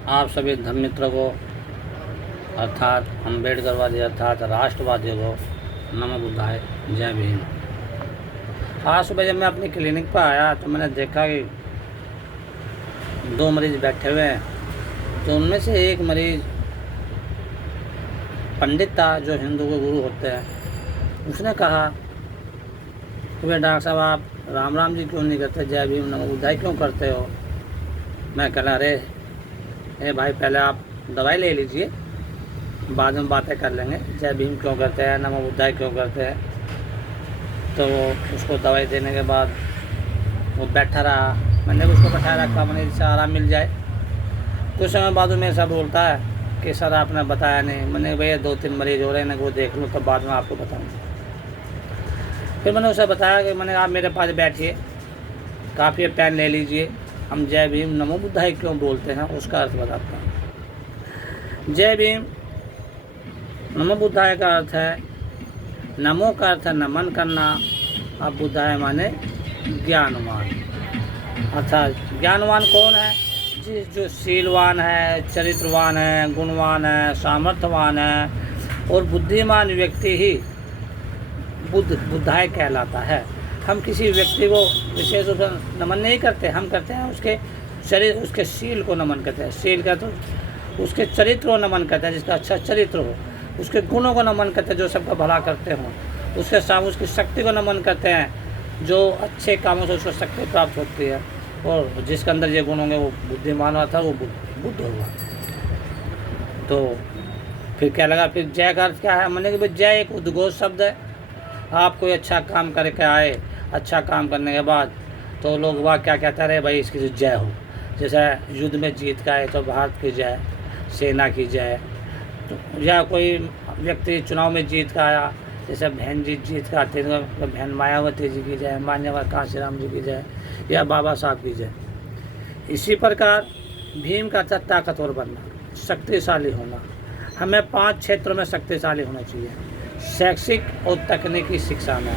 आप सभी धर्म मित्रों को अर्थात अम्बेडकरवादी अर्थात राष्ट्रवादियों को नमो बुद्धाय, जय भीम। आज सुबह जब मैं अपनी क्लिनिक पर आया तो मैंने देखा कि 2 मरीज बैठे हुए हैं। तो उनमें से एक मरीज पंडित था जो हिंदू के गुरु होते हैं। उसने कहा कि भाई डॉक्टर साहब आप राम राम जी क्यों नहीं करते, जय भीम नमो बुद्धाय क्यों करते हो। मैं कहा अरे भाई पहले आप दवाई ले लीजिए, बाद में बातें कर लेंगे, जय भीम क्यों करते हैं, नमो बुद्धाय क्यों करते हैं। तो उसको दवाई देने के बाद वो बैठा रहा। मैंने उसको बैठाया रखा, मैंने जिससे आराम मिल जाए। कुछ समय बाद मेरे साथ बोलता है कि सर आपने बताया नहीं। मैंने भैया 2-3 मरीज हो रहे हैं, वो देख लूँ तो बाद में आपको बताऊँगा। फिर मैंने उसे बताया कि मैंने आप मेरे पास बैठिए, काफ़ी पेन ले लीजिए, हम जय भीम नमो बुद्धाय क्यों बोलते हैं उसका अर्थ बताता हूँ। जय भीम नमो बुद्धाय का अर्थ है, नमो का अर्थ है नमन करना, अब बुद्धाय माने ज्ञानवान। अर्थात ज्ञानवान कौन है? जो शीलवान है, चरित्रवान है, गुणवान है, सामर्थ्यवान है और बुद्धिमान व्यक्ति ही बुद्धाय कहलाता है। हम किसी व्यक्ति को विशेष रूप से नमन नहीं करते, हम करते हैं उसके शरीर, उसके शील को नमन करते हैं। शील का तो उसके चरित्र को नमन करते हैं, जिसका अच्छा चरित्र हो। उसके गुणों को नमन करते हैं, जो सबका भला करते हों। उसके साथ उसकी शक्ति को नमन करते हैं, जो अच्छे कामों से उसको शक्ति प्राप्त होती है। और जिसके अंदर ये गुण होंगे वो बुद्धिमान हुआ था, वो बुद्ध हुआ। तो फिर क्या लगा, फिर जय का अर्थ क्या है? मैंने कि भाई जय एक उद्घोष शब्द है। आप कोई अच्छा काम करके आए, अच्छा काम करने के बाद तो लोग वाह क्या कहते रहे, भाई इसकी तो जय हो। जैसे युद्ध में जीत का है तो भारत की जय, सेना की जय। तो या कोई व्यक्ति चुनाव में जीत का आया, जैसे बहन जी जीत का आते तो बहन मायावती जी की जय, मान्यवर कांशीराम जी की जय, या बाबा साहब की जय। इसी प्रकार भीम का था ताकतवर बनना, शक्तिशाली होना। हमें 5 क्षेत्रों में शक्तिशाली होना चाहिए। शैक्षिक और तकनीकी शिक्षा में,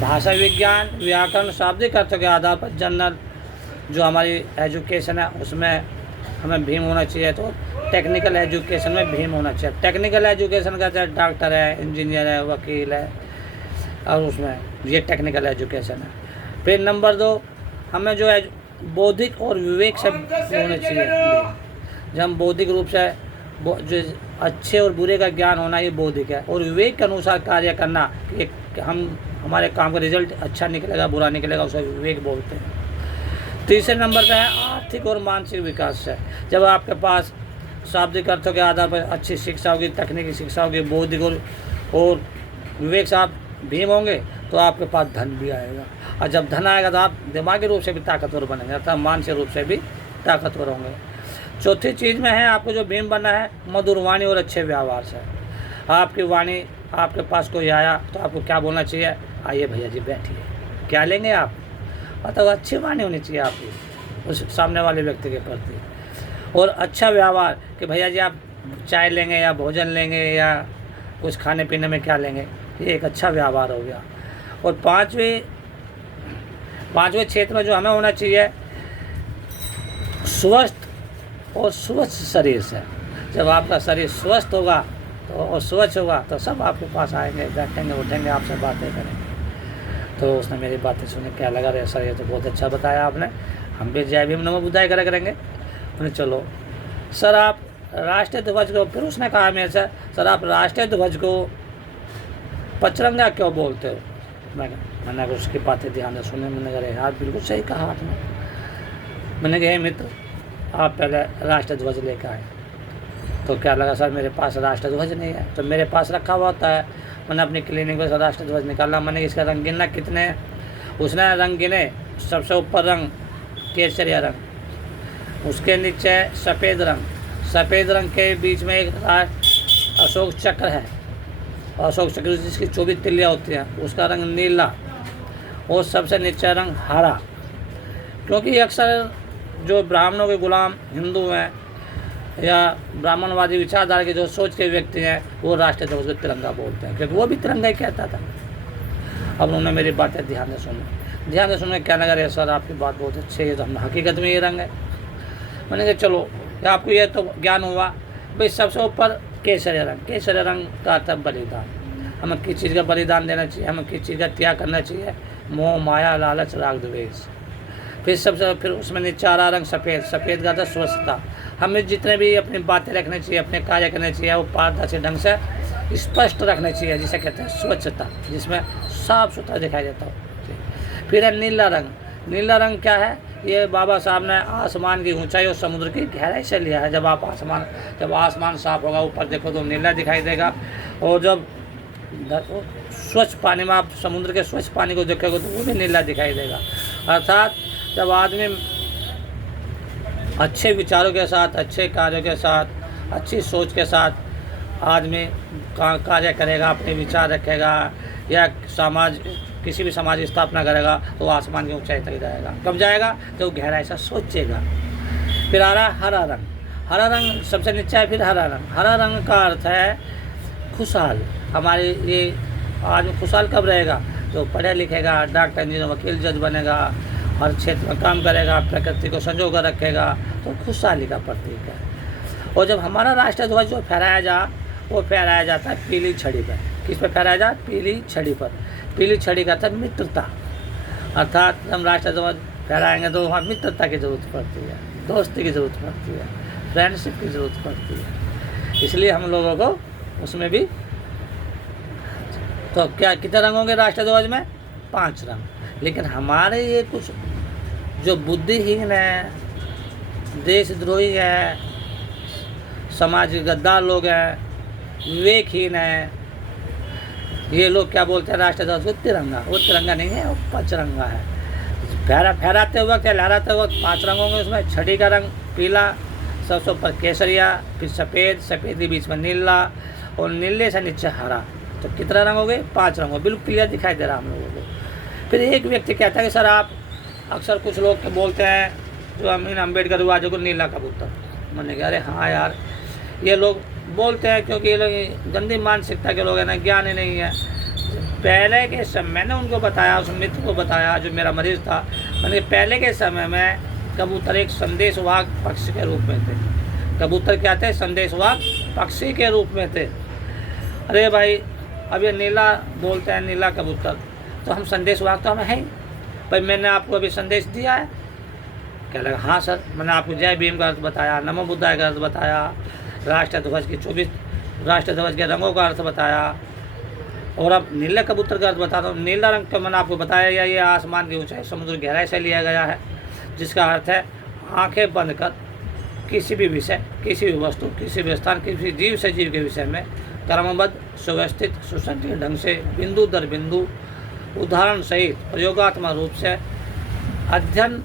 भाषा विज्ञान, व्याकरण, शाब्दिक अर्थों के आधार पर जनरल जो हमारी एजुकेशन है उसमें हमें भीम होना चाहिए। तो टेक्निकल एजुकेशन में भीम होना चाहिए। टेक्निकल एजुकेशन का चाहे डॉक्टर है, इंजीनियर है, वकील है, और उसमें ये टेक्निकल एजुकेशन है। फिर नंबर 2, हमें जो है बौद्धिक और विवेक से होना चाहिए। जब हम बौद्धिक रूप से जो अच्छे और बुरे का ज्ञान होना, ये बौद्धिक है। और विवेक के अनुसार कार्य करना कि हम हमारे काम का रिजल्ट अच्छा निकलेगा बुरा निकलेगा, उसे विवेक बोलते हैं। तीसरे नंबर पे है आर्थिक और मानसिक विकास है। जब आपके पास शाब्दिक अर्थों के आधार पर अच्छी शिक्षा होगी, तकनीकी शिक्षा होगी, बौद्धिक और विवेक से आप भीम होंगे तो आपके पास धन भी आएगा। और जब धन आएगा तो आप दिमागी रूप से भी ताकतवर बनेंगे, अर्थात मानसिक रूप से भी ताकतवर होंगे। चौथी चीज़ में है आपको जो भीम बनना है, मधुर वाणी और अच्छे व्यवहार से। आपकी वाणी, आपके पास कोई आया तो आपको क्या बोलना चाहिए? आइए भैया जी बैठिए, क्या लेंगे आप? मतलब अच्छी वाणी होनी चाहिए आपकी उस सामने वाले व्यक्ति के प्रति। और अच्छा व्यवहार कि भैया जी आप चाय लेंगे या भोजन लेंगे या कुछ खाने पीने में क्या लेंगे, ये एक अच्छा व्यवहार हो गया। और पाँचवें क्षेत्र में जो हमें होना चाहिए, स्वस्थ और स्वच्छ शरीर से। जब आपका शरीर स्वस्थ होगा तो और स्वच्छ होगा तो सब आपके पास आएंगे, बैठेंगे, उठेंगे, आपसे बातें करेंगे। तो उसने मेरी बातें सुने, क्या लगा रे सर ये तो बहुत अच्छा बताया आपने, हम भी जय भीम नमो बुद्धाय करा करेंगे। उन्हें चलो सर आप राष्ट्रीय ध्वज को, फिर उसने कहा मेरे से, सर आप राष्ट्रीय ध्वज को पचरंगा क्यों बोलते हो? मैंने उसकी बातें ध्यान से सुने। मैंने कहा यार बिल्कुल सही कहा आपने। मैंने कहा मित्र आप पहले राष्ट्रीय ध्वज लेकर आए। तो क्या लगा सर मेरे पास राष्ट्रीय ध्वज नहीं है। तो मेरे पास रखा हुआ होता है। मैंने अपनी क्लिनिक में राष्ट्रीय ध्वज निकाला। मैंने इसका रंग गिनना कितने हैं, उसने रंग गिने। सबसे ऊपर रंग केसरिया रंग, उसके नीचे सफ़ेद रंग, सफ़ेद रंग के बीच में एक अशोक चक्र है, अशोक चक्र जिसकी 24 तिल्लियाँ होती हैं, उसका रंग नीला, और सबसे नीचे रंग हरा। क्योंकि अक्सर जो ब्राह्मणों के गुलाम हिंदू हैं या ब्राह्मणवादी विचारधारा के जो सोच के व्यक्ति हैं, वो राष्ट्रीय ध्वज को तिरंगा बोलते हैं, क्योंकि वो भी तिरंगा ही कहता था। अब उन्होंने मेरी बातें ध्यान से सुने, क्या लगा रहे सर आपकी बात बहुत अच्छी है, तो हम हकीकत में ये रंग है। मैंने कहा चलो या आपको ये तो ज्ञान हुआ भाई सबसे ऊपर केसरी रंग। केसरी रंग का अर्थ है बलिदान। हमें किस चीज़ का बलिदान देना चाहिए, हमें किस चीज़ का त्याग करना चाहिए, मोह माया लालच राग द्वेष। फिर उसमें नीचे आ रहा रंग सफ़ेद। सफ़ेद का था स्वच्छता। हमें जितने भी अपनी बातें रखनी चाहिए, अपने कार्य करने चाहिए, वो पारदर्शी ढंग से स्पष्ट रखना चाहिए, जिसे कहते हैं स्वच्छता, जिसमें साफ सुथरा दिखाई देता हो। फिर है नीला रंग। नीला रंग क्या है, ये बाबा साहब ने आसमान की ऊंचाई और समुद्र की गहराई से लिया है। जब आसमान साफ होगा, ऊपर देखो तो नीला दिखाई देगा, और जब स्वच्छ पानी में आप समुद्र के स्वच्छ पानी को देखोगे तो वो भी नीला दिखाई देगा। अर्थात जब आदमी अच्छे विचारों के साथ, अच्छे कार्यों के साथ, अच्छी सोच के साथ आदमी कार्य करेगा, अपने विचार रखेगा, या किसी भी समाज की स्थापना करेगा, तो आसमान की ऊंचाई तक जाएगा। कब जाएगा, जब गहराई से सोचेगा। फिर आ रहा हरा रंग। हरा रंग सबसे नीचे है। फिर हरा रंग। हरा रंग का अर्थ है खुशहाल। हमारे ये आदमी खुशहाल कब रहेगा, जो पढ़े लिखेगा, डॉक्टर इंजीनियर वकील जज बनेगा, हर क्षेत्र में काम करेगा, प्रकृति को संजो कर रखेगा, तो खुशहाली का प्रतीक है। और जब हमारा राष्ट्रीय ध्वज जो फहराया जाता है पीली छड़ी पर। किस पर फहराया जाए, पीली छड़ी पर। पीली छड़ी का था मित्रता। अर्थात हम राष्ट्रीय ध्वज फहराएंगे तो वहाँ मित्रता की ज़रूरत पड़ती है, दोस्ती की ज़रूरत पड़ती है, फ्रेंडशिप की ज़रूरत पड़ती है। इसलिए हम लोगों को उसमें भी तो क्या कितने रंग होंगे राष्ट्रीय ध्वज में, 5 रंग। लेकिन हमारे ये कुछ जो बुद्धिहीन है, देशद्रोही है, समाज के गद्दार लोग हैं, विवेकहीन है, ये लोग क्या बोलते हैं राष्ट्रीय ध्वज को तिरंगा। वो तिरंगा नहीं है, वो 5 रंगा है। फहराते वक्त या लहराते वक्त 5 रंग होंगे। उसमें छड़ी का रंग पीला, सबसे ऊपर केसरिया, फिर सफ़ेद, सफ़ेद के बीच में नीला, और नीले से नीचे हरा। तो कितना रंग हो गए, 5 रंग हो। बिल्कुल क्लियर दिखाई दे रहा हम लोगों को। फिर एक व्यक्ति कहता है कि सर आप अक्सर कुछ लोग के बोलते हैं जो अम्बेडकर हुआ जो को नीला कबूतर। मैंने कहा अरे हाँ यार, ये लोग बोलते हैं क्योंकि ये लोग गंदी मानसिकता के लोग हैं ना, ज्ञान ही नहीं है। पहले के समय मैंने उनको बताया, उस मित्र को बताया जो मेरा मरीज़ था, मैंने पहले के समय में कबूतर एक संदेशवाहक पक्षी के रूप में थे। कबूतर क्या थे, संदेशवाहक पक्षी के रूप में थे। अरे भाई अब ये नीला बोलते हैं, नीला कबूतर, तो हम संदेशवाहक तो हमें है ही भाई। मैंने आपको अभी संदेश दिया है। क्या लगा, हाँ सर, मैंने आपको जय भीम का अर्थ बताया, नमो बुद्धाय का अर्थ बताया, राष्ट्रीय ध्वज की 24 राष्ट्रीय ध्वज के रंगों का अर्थ बताया, और अब नीले कबूतर का अर्थ बता रहा हूँ। नीला रंग तो मैंने आपको बताया, या ये आसमान की ऊंचाई समुद्र गहराई से लिया गया है, जिसका अर्थ है आंखें बंद कर किसी भी विषय, किसी भी वस्तु, किसी भी स्थान, किसी जीव से जीव के विषय में क्रमबद्ध, सुव्यवस्थित, सुसंगठित ढंग से बिंदु दर बिंदु उदाहरण सहित प्रयोगात्मक रूप से अध्ययन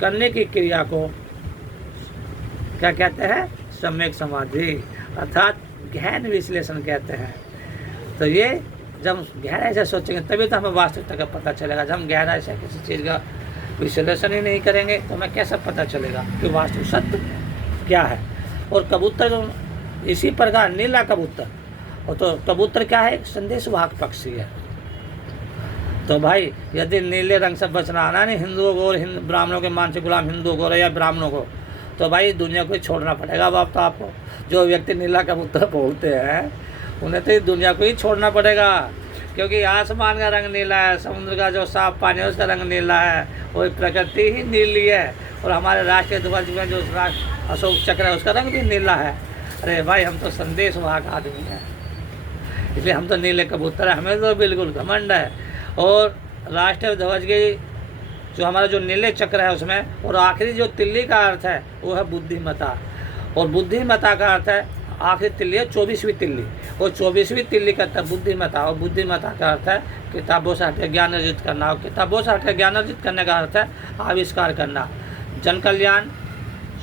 करने की क्रिया को क्या कहते हैं, सम्यक समाधि, अर्थात गहन विश्लेषण कहते हैं। तो ये जब गहराई से सोचेंगे तभी तो हमें वास्तविकता का पता चलेगा। जब हम गहराई से किसी चीज़ का विश्लेषण ही नहीं करेंगे तो हमें कैसे पता चलेगा कि वास्तविक सत्य क्या है। और कबूतर जो इसी प्रकार नीला कबूतर, और तो कबूतर क्या है, संदेशवाहक पक्षी है। तो भाई यदि नीले रंग से बचना आना नहीं हिंदुओं को, और ब्राह्मणों के मानसिक गुलाम हिंदुओं को या ब्राह्मणों को, तो भाई दुनिया को ही छोड़ना पड़ेगा। अब तो आपको जो व्यक्ति नीला कबूतर बोलते हैं उन्हें तो दुनिया को ही छोड़ना पड़ेगा, क्योंकि आसमान का रंग नीला है, समुद्र का जो साफ पानी है उसका रंग नीला है, वो प्रकृति ही नीली है, और हमारे राष्ट्रीय ध्वज में जो अशोक चक्र है उसका रंग भी नीला है। अरे भाई हम तो संदेशवाहक आदमी हैं, इसलिए हम तो नीले कबूतर है, हमें तो बिल्कुल घमंड है। और राष्ट्रीय ध्वज की जो हमारा जो नीले चक्र है उसमें, और आखिरी जो तिल्ली का अर्थ है वो है बुद्धिमता, और बुद्धिमता का अर्थ है आखिरी तिल्ली है 24वीं तिल्ली, और 24वीं तिल्ली का अर्थ है बुद्धिमता, और बुद्धिमता का अर्थ है किताबों से हटकर ज्ञान अर्जित करना, और किताबों से हटकर ज्ञान अर्जित करने का अर्थ है आविष्कार करना। जन कल्याण,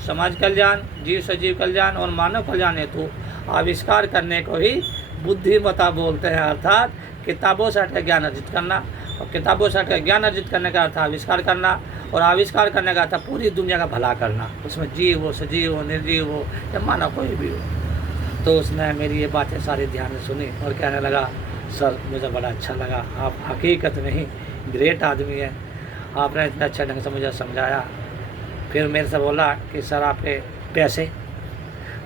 समाज कल्याण, जीव सजीव कल्याण और मानव कल्याण हेतु आविष्कार करने को ही बुद्धिमता बोलते हैं। अर्थात किताबों से हटकर ज्ञान अर्जित करना, और किताबों से हटकर ज्ञान अर्जित करने का अर्थ आविष्कार करना, और आविष्कार करने का अर्थ पूरी दुनिया का भला करना, उसमें जीव हो, सजीव हो, निर्जीव हो या मानव कोई भी हो। तो उसने मेरी ये बातें सारी ध्यान से सुनी और कहने लगा सर मुझे बड़ा अच्छा लगा, आप हकीकत में ही ग्रेट आदमी हैं, आपने इतना अच्छा ढंग से मुझे समझाया। फिर मेरे से बोला कि सर आपके पैसे।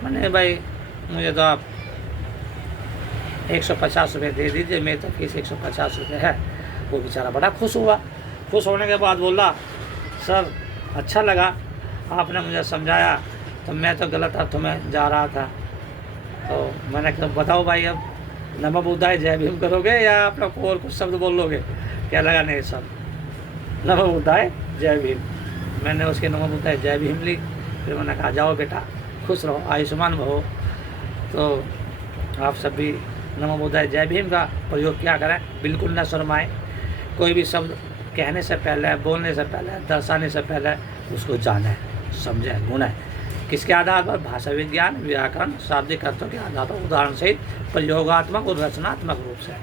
मैंने भाई मुझे तो आप 150 रुपये दे दीजिए, मेरी तो फीस 150 रुपये है। वो बेचारा बड़ा खुश हुआ। खुश होने के बाद बोला सर अच्छा लगा, आपने मुझे समझाया, तो मैं तो गलत अर्थ में जा रहा था। तो मैंने कहा बताओ भाई अब नमो बुद्धाय जय भीम करोगे या अपना और कुछ शब्द बोल लोगे? क्या लगा नहीं सर, नमो बुद्धाय जय भीम। मैंने उसके नमो बुद्धाय जय भीम ली। फिर मैंने कहा जाओ बेटा खुश रहो, आयुष्मान भहो। तो आप सभी नमो बुद्धाय जय भीम का प्रयोग क्या करें, बिल्कुल न शर्माएं। कोई भी शब्द कहने से पहले, बोलने से पहले, दर्शाने से पहले उसको जाने, समझें, गुणें। किसके आधार पर? भाषा विज्ञान, व्याकरण, शाब्दिक अर्थों के आधार पर, उदाहरण सहित प्रयोगात्मक और रचनात्मक रूप से।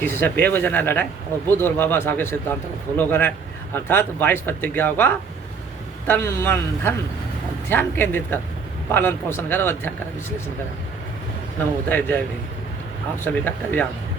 किसी से बेवजह न लड़ाएं और बुद्ध और बाबा साहब के सिद्धांतों को फॉलो करें, अर्थात 22 प्रतिज्ञाओं का तन मन धन ध्यान केंद्रित कर पालन पोषण करें, अध्ययन करें, विश्लेषण करें। नमो बुद्धाय जय भीम। आप सभी का कल्याण।